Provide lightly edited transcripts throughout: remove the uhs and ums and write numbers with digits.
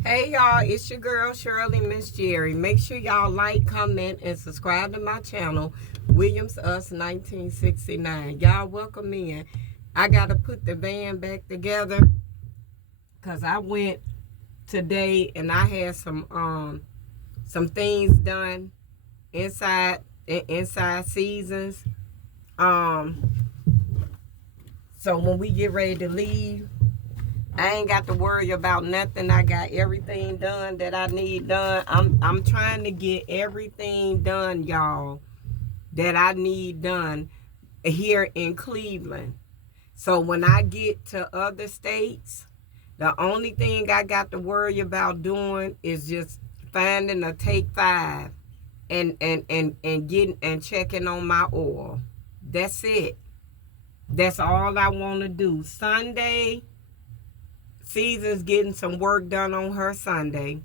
Hey y'all, it's your girl Shirley Miss Jerry. Make sure y'all like, comment, and subscribe to my channel, Williams Us 1969. Y'all welcome in. I gotta put the van back together because I went today and I had some things done inside Seasons. Um so when we get ready to leave, I ain't got to worry about nothing. I got everything done that I need done. I'm trying to get everything done, y'all, that I need done here in Cleveland. So when I get to other states, the only thing I got to worry about doing is just finding a take five and getting and checking on my oil. That's it. That's all I want to do. Sunday, Season's getting some work done on her Sunday.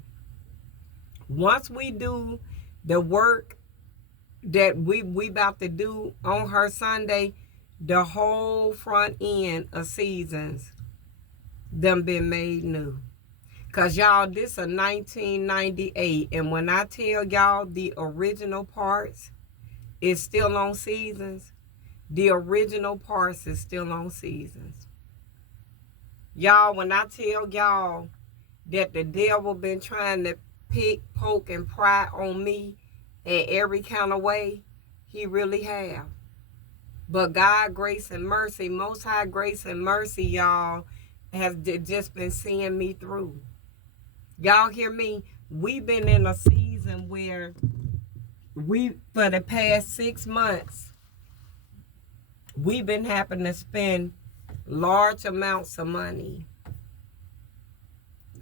Once we do the work that we about to do on her Sunday, the whole front end of Seasons done been made new. Cause y'all, this a 1998, and when I tell y'all the original parts is still on Seasons, the original parts is still on Seasons. Y'all, when I tell y'all that the devil been trying to pick, poke, and pry on me in every kind of way, he really have. But God, grace, and mercy, Most High grace and mercy, y'all, has just been seeing me through. Y'all hear me? We've been in a season where for the past 6 months, we've been having to spend large amounts of money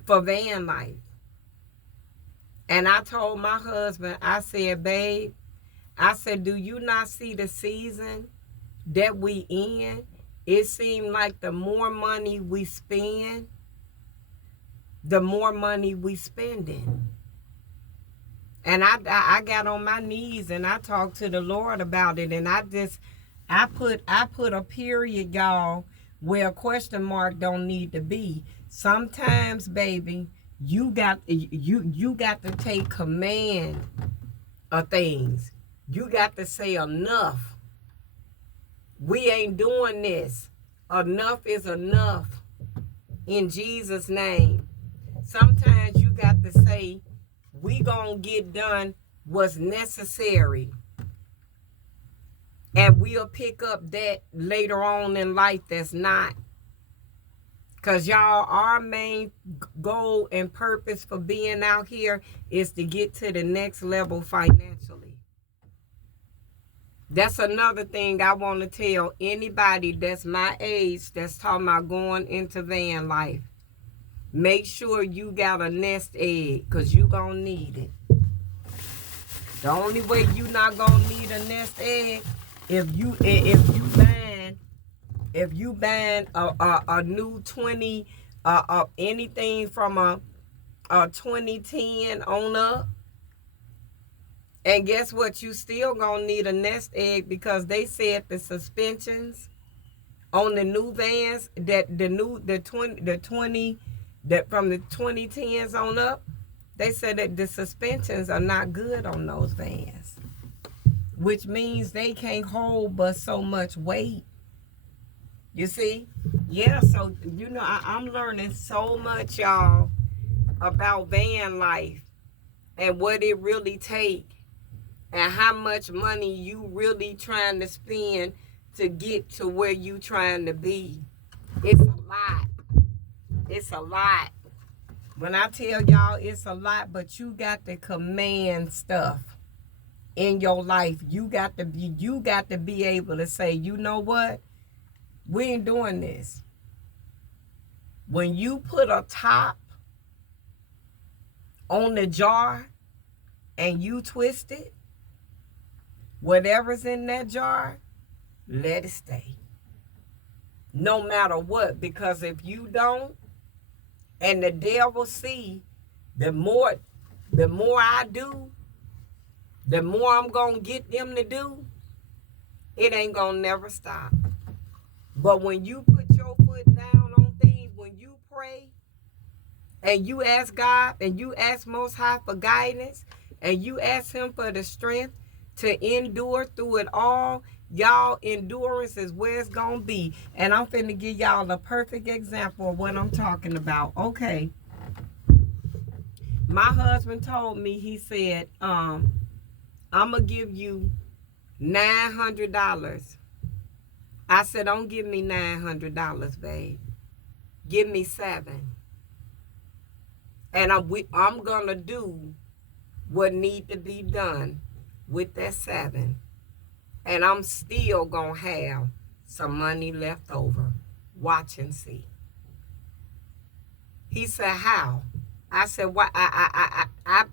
for van life. And I told my husband, I said, babe, I said, do you not see the season that we in? It seemed like the more money we spend, the more money we spending. And I got on my knees and I talked to the Lord about it, and I put a period, y'all, where a question mark don't need to be. Sometimes, baby, you got to take command of things. You got to say enough. We ain't doing this. Enough is enough. In Jesus' name. Sometimes you got to say, we gonna get done what's necessary. And we'll pick up that later on in life that's not. Because y'all, our main goal and purpose for being out here is to get to the next level financially. That's another thing I want to tell anybody that's my age that's talking about going into van life. Make sure you got a nest egg, because you going to need it. The only way you not going to need a nest egg, if you buying a new 20, anything from a 2010 on up. And guess what? You still gonna need a nest egg, because they said the suspensions on the new vans, that the 20 that from the 2010s on up, they said that the suspensions are not good on those vans, which means they can't hold but so much weight. You see? Yeah, so I'm learning so much, y'all, about van life and what it really takes, and how much money you really trying to spend to get to where you trying to be. It's a lot. It's a lot. When I tell y'all it's a lot, but you got to command stuff in your life. You got to be able to say, you know what? We ain't doing this. When you put a top on the jar and you twist it, whatever's in that jar, let it stay. No matter what, because if you don't, and the devil see, the more I do, the more I'm gonna get them to do, it ain't gonna never stop. But when you put your foot down on things, when you pray and you ask God and you ask Most High for guidance and you ask him for the strength to endure through it all, y'all, endurance is where it's gonna be. And I'm finna give y'all a perfect example of what I'm talking about. Okay, my husband told me, he said, I'm gonna give you $900. I said, don't give me $900, babe. Give me $7. And I'm gonna do what need to be done with that $7. And I'm still gonna have some money left over. Watch and see. He said, how? I said, what?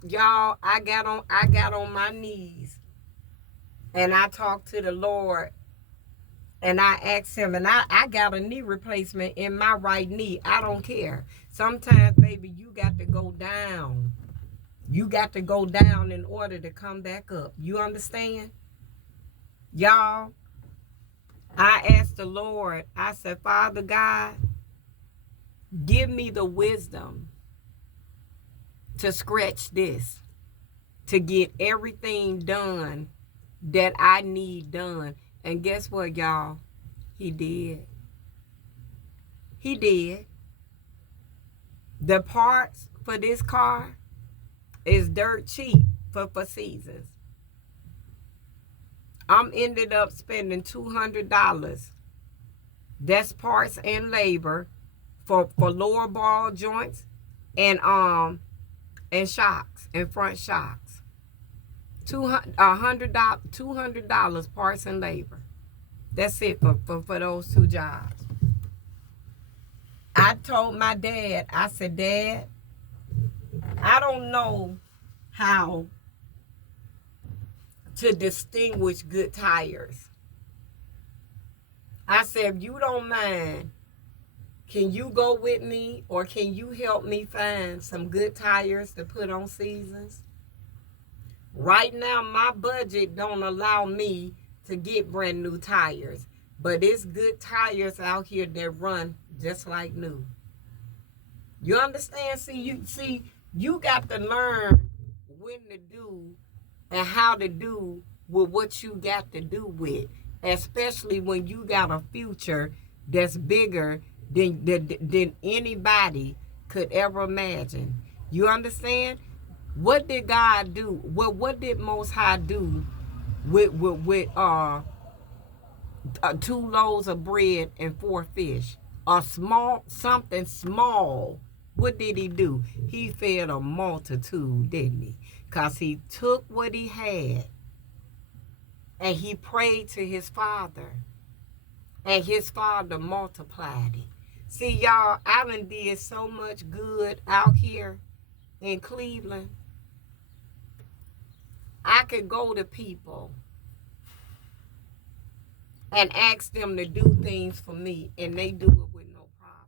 Y'all, I got on my knees and I talked to the Lord and I asked him, and I got a knee replacement in my right knee. I don't care. Sometimes, baby, you got to go down. You got to go down in order to come back up. You understand? Y'all, I asked the Lord, I said, Father God, give me the wisdom to scratch this, to get everything done that I need done. And guess what, y'all? He did. He did. The parts for this car is dirt cheap for seasons. I'm ended up spending $200. That's parts and labor for lower ball joints and shocks and front shocks. $200 parts and labor. That's it for those two jobs. I told my dad, I said, Dad, I don't know how to distinguish good tires. I said, if you don't mind, can you go with me or can you help me find some good tires to put on seasons? Right now, my budget don't allow me to get brand new tires, but it's good tires out here that run just like new. You understand? You got to learn when to do and how to do with what you got to do with, especially when you got a future that's bigger than anybody could ever imagine. You understand? What did God do? What did Most High do with 2 loaves of bread and 4 fish? Something small. What did he do? He fed a multitude, didn't he? Because he took what he had and he prayed to his Father. And his Father multiplied it. See, y'all, I done did so much good out here in Cleveland. I could go to people and ask them to do things for me, and they do it with no problem.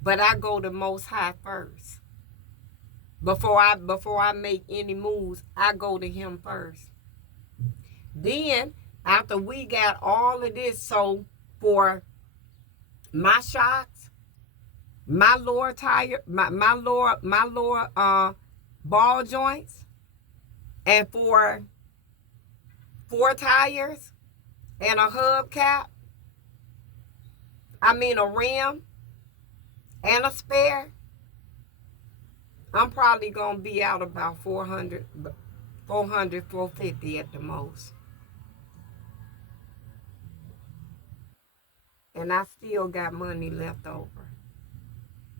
But I go to Most High first. Before I make any moves, I go to him first. Then, after we got all of this, so for my shocks, my lower tire, my lower ball joints, and for 4 tires and a hubcap, a rim and a spare, I'm probably going to be out about 400, 450 at the most. And I still got money left over.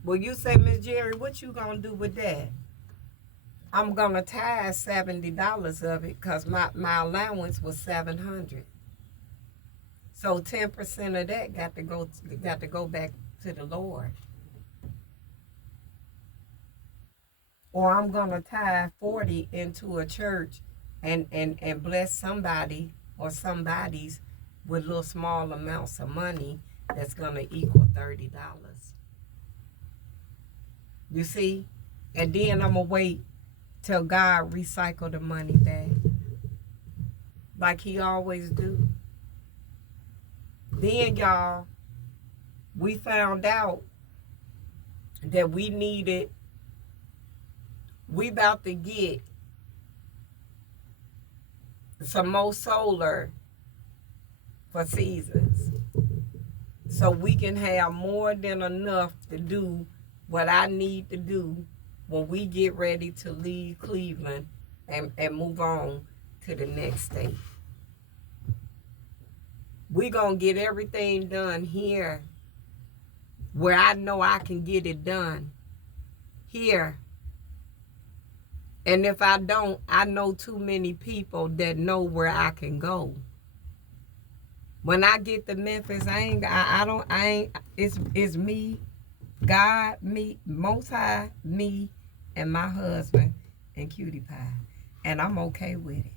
Well, you say, Miss Jerry, what you going to do with that? I'm going to tithe $70 of it because my allowance was $700. So 10% of that got to go back to the Lord. Or I'm going to tithe 40 into a church and bless somebody or somebody's with little small amounts of money that's going to equal $30. You see? And then I'm going to wait till God recycle the money back, like he always do. Then, y'all, we found out that we needed. We about to get some more solar for seasons, so we can have more than enough to do what I need to do when we get ready to leave Cleveland and move on to the next state. We gonna get everything done here where I know I can get it done here. And if I don't, I know too many people that know where I can go. When I get to Memphis, it's me, God, me, Most High, me, and my husband, and Cutie Pie. And I'm okay with it.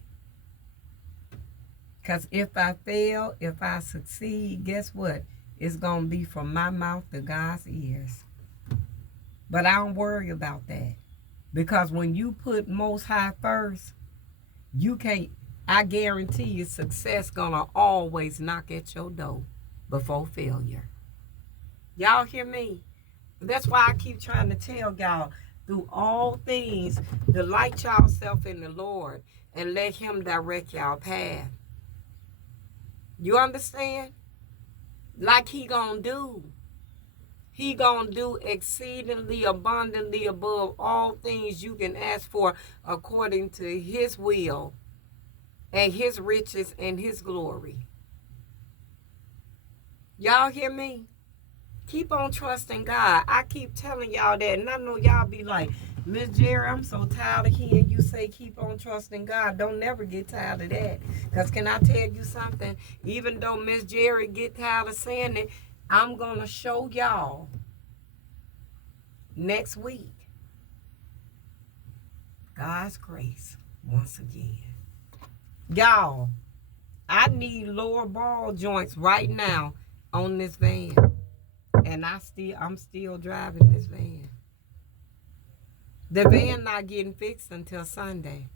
Because if I fail, if I succeed, guess what? It's going to be from my mouth to God's ears. But I don't worry about that. Because when you put Most High first, you can't, I guarantee you success going to always knock at your door before failure. Y'all hear me? That's why I keep trying to tell y'all, through all things, delight yourself in the Lord and let Him direct y'all path. You understand? Like He gonna do. He gonna do exceedingly abundantly above all things you can ask for, according to His will and His riches and His glory. Y'all hear me? Keep on trusting God. I keep telling y'all that, and I know y'all be like, Miss Jerry, I'm so tired of hearing you say keep on trusting God. Don't never get tired of that. Because can I tell you something? Even though Miss Jerry get tired of saying it, I'm going to show y'all next week God's grace once again. Y'all, I need lower ball joints right now on this van. And I'm still driving this van. The van not getting fixed until Sunday.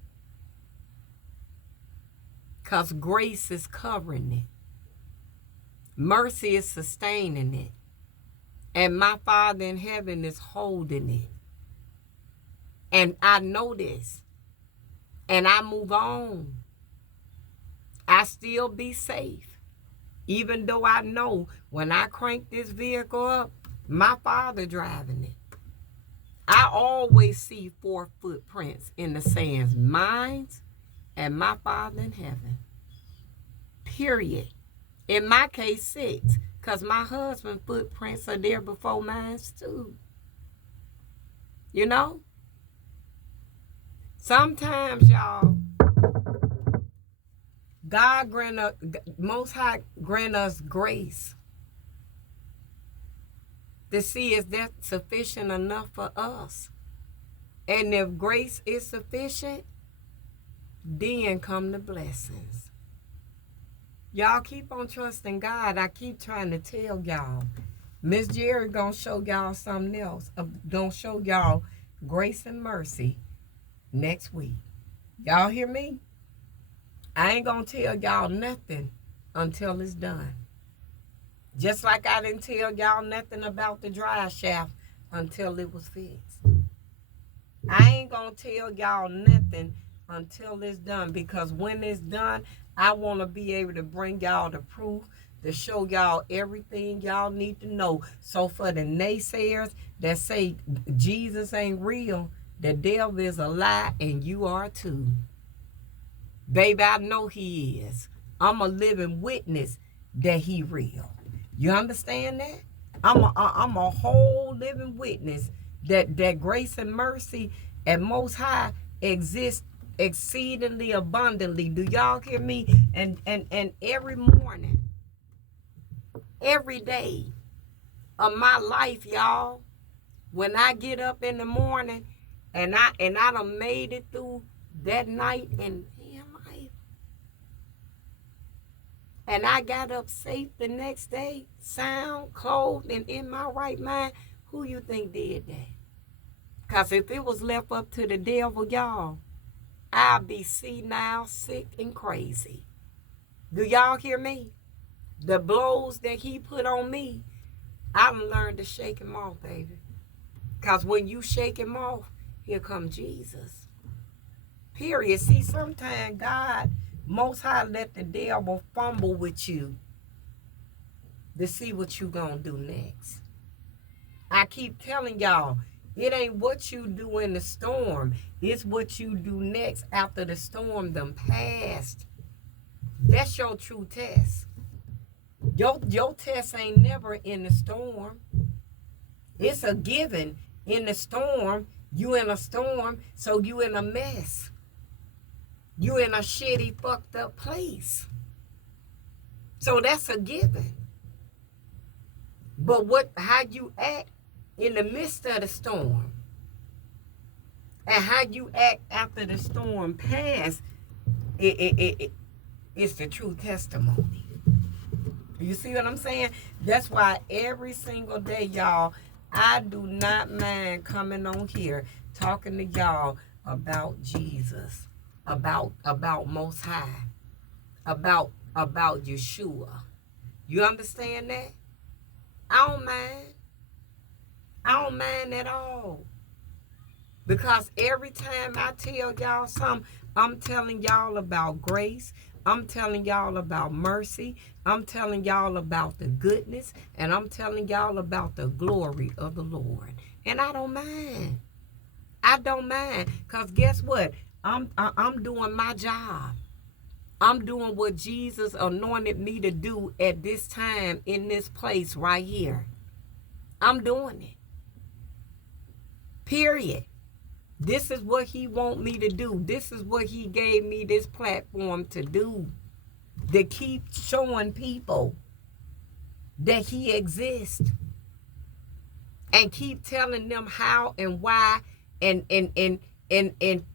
Because grace is covering it. Mercy is sustaining it. And my Father in heaven is holding it. And I know this. And I move on. I still be safe. Even though I know when I crank this vehicle up, my Father driving it. I always see 4 footprints in the sands, mine and my Father in heaven. Period. In my case, 6, because my husband's footprints are there before mine too. You know? Sometimes, y'all, God Most High grant us grace to see is that sufficient enough for us. And if grace is sufficient, then come the blessings. Y'all keep on trusting God. I keep trying to tell y'all. Miss Jerry gonna show y'all something else. Gonna show y'all grace and mercy next week. Y'all hear me? I ain't gonna tell y'all nothing until it's done. Just like I didn't tell y'all nothing about the drive shaft until it was fixed. I ain't gonna tell y'all nothing until it's done, because when it's done, I want to be able to bring y'all the proof, to show y'all everything y'all need to know. So for the naysayers that say Jesus ain't real, the devil is a lie and you are too. Baby, I know He is. I'm a living witness that He real. You understand that? I'm a whole living witness that grace and mercy and Most High exist exceedingly abundantly. Do y'all hear me? And every morning, every day of my life, y'all, when I get up in the morning and I done made it through that night and I got up safe the next day, sound, clothed, and in my right mind, who you think did that? Because if it was left up to the devil, y'all, I'd be senile, sick, and crazy. Do y'all hear me? The blows that he put on me, I done learned to shake him off, baby. Because when you shake him off, here come Jesus. Period. See, sometimes God, Most High, let the devil fumble with you to see what you gonna do next. I keep telling y'all, it ain't what you do in the storm. It's what you do next after the storm done passed. That's your true test. Your test ain't never in the storm. It's a given. In the storm, you in a storm, so you in a mess. You in a shitty, fucked up place. So that's a given. But how you act in the midst of the storm and how you act after the storm passed, it's the true testimony. You see what I'm saying? That's why every single day, y'all, I do not mind coming on here talking to y'all about Jesus, about Most High, about Yeshua. You understand that? I don't mind. I don't mind at all. Because every time I tell y'all something, I'm telling y'all about grace. I'm telling y'all about mercy. I'm telling y'all about the goodness. And I'm telling y'all about the glory of the Lord. And I don't mind. I don't mind. Because guess what? I'm doing my job. I'm doing what Jesus anointed me to do at this time in this place right here. I'm doing it. Period. This is what he want me to do. This is what he gave me this platform to do. To keep showing people that he exists. And keep telling them how and why and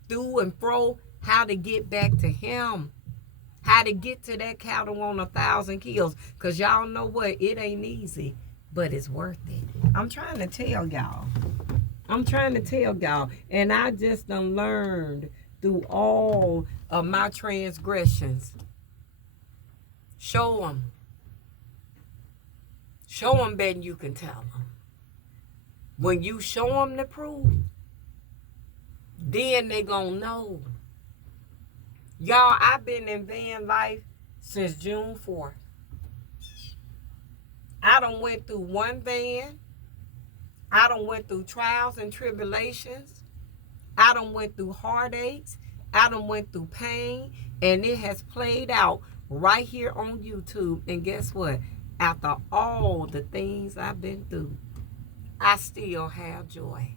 through and fro how to get back to him. How to get to that cattle on 1,000 kills. Because y'all know what? It ain't easy. But it's worth it. I'm trying to tell y'all. And I just done learned through all of my transgressions. Show them. Show them better than you can tell them. When you show them the proof, then they gonna know. Y'all, I've been in van life since June 4th. I done went through one van. I done went through trials and tribulations. I done went through heartaches. I done went through pain. And it has played out right here on YouTube. And guess what? After all the things I've been through, I still have joy.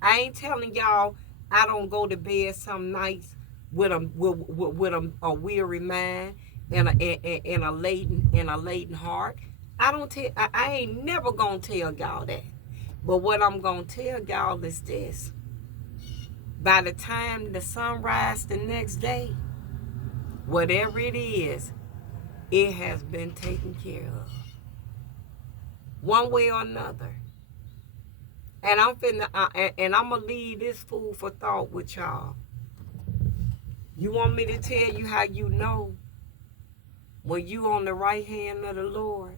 I ain't telling y'all I don't go to bed some nights with a weary mind and a laden heart. I ain't never gonna tell y'all that. But what I'm gonna tell y'all is this: by the time the sun rises the next day, whatever it is, it has been taken care of, one way or another. And I'm gonna leave this food for thought with y'all. You want me to tell you how you know when you on the right hand of the Lord?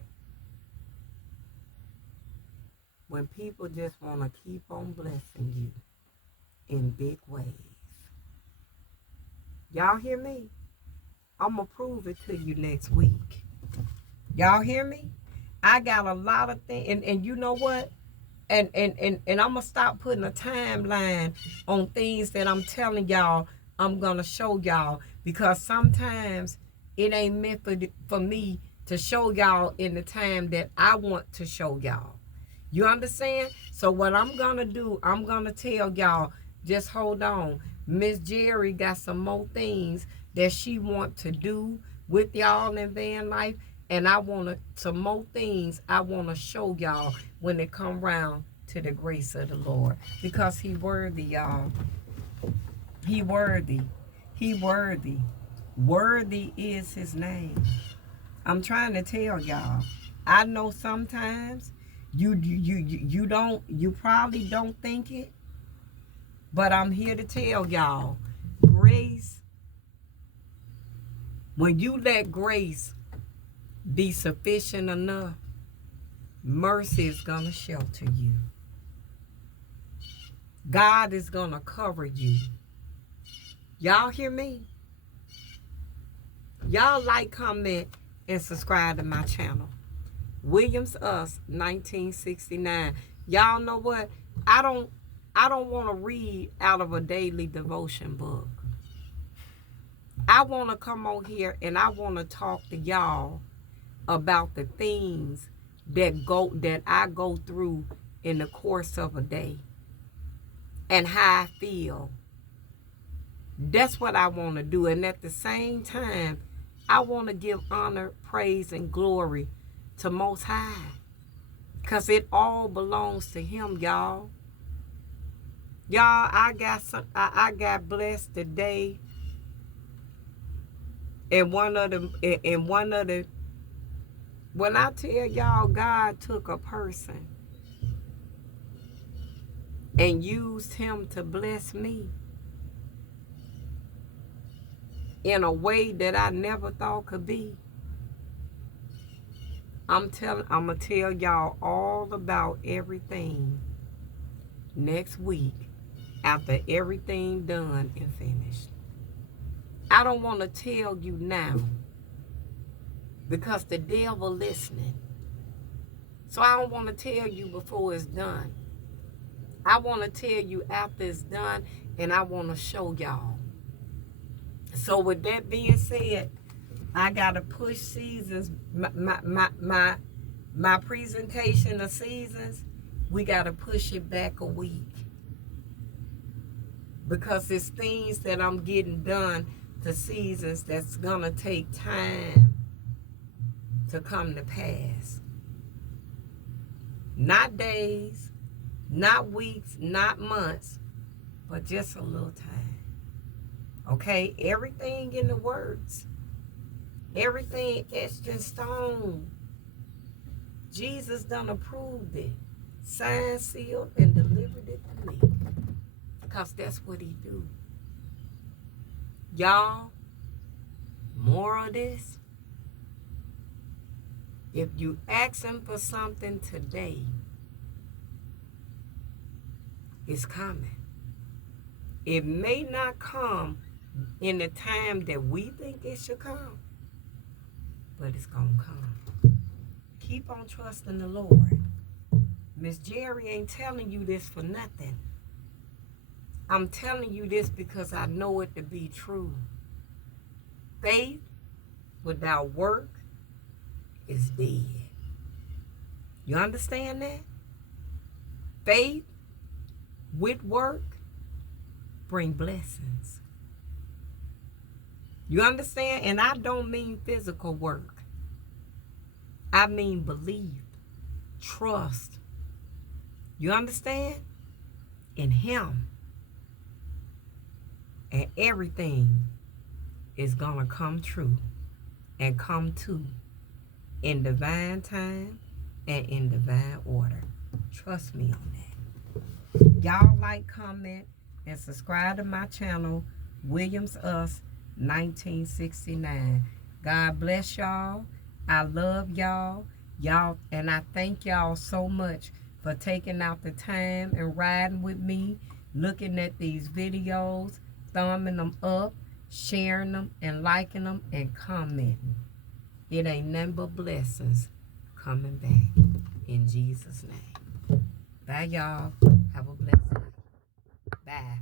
When people just want to keep on blessing you in big ways. Y'all hear me? I'm going to prove it to you next week. Y'all hear me? I got a lot of things. And you know what? And I'm going to stop putting a timeline on things that I'm telling y'all I'm going to show y'all. Because sometimes it ain't meant for me to show y'all in the time that I want to show y'all. You understand? So what I'm going to do, I'm going to tell y'all, just hold on. Miss Jerry got some more things that she want to do with y'all in van life. And I want some more things I want to show y'all when it come round to the grace of the Lord. Because he worthy, y'all. He worthy. He worthy. Worthy is his name. I'm trying to tell y'all. I know sometimes you probably don't think it. But I'm here to tell y'all, grace, when you let grace be sufficient enough, mercy is going to shelter you. God is going to cover you. Y'all hear me? Y'all like, comment, and subscribe to my channel. Williams Us 1969. Y'all know what? I don't want to read out of a daily devotion book. I want to come on here and I want to talk to y'all about the things that I go through in the course of a day and how I feel. That's what I want to do. And at the same time, I want to give honor, praise, and glory to Most High, because it all belongs to Him, y'all. Y'all, I got blessed today. And one of the, when I tell y'all, God took a person and used him to bless me in a way that I never thought could be. I'm gonna tell y'all all about everything next week after everything done and finished. I don't want to tell you now because the devil listening. So I don't want to tell you before it's done. I want to tell you after it's done, and I want to show y'all. So with that being said, I gotta push seasons. My presentation of seasons, we gotta push it back a week because it's things that I'm getting done to seasons that's gonna take time to come to pass. Not days, not weeks, not months, but just a little time. Okay, everything in the words, everything etched in stone. Jesus done approved it, signed, sealed, and delivered it to me, because that's what He do. Y'all, more of this. If you asking for something today, it's coming. It may not come in the time that we think it should come, but it's gonna come. Keep on trusting the Lord. Miss Jerry ain't telling you this for nothing. I'm telling you this because I know it to be true. Faith without work is dead. You understand that? Faith with work bring blessings. You understand? And I don't mean physical work. I mean believe, trust. You understand? In Him. And everything is going to come true and come to in divine time and in divine order. Trust me on that. Y'all like, comment, and subscribe to my channel, Williams Us 1969. God bless y'all. I love y'all. And I thank y'all so much for taking out the time and riding with me, looking at these videos, thumbing them up, sharing them, and liking them, and commenting. It ain't nothing but blessings coming back in Jesus' name. Bye, y'all. Have a blessed night. Bye.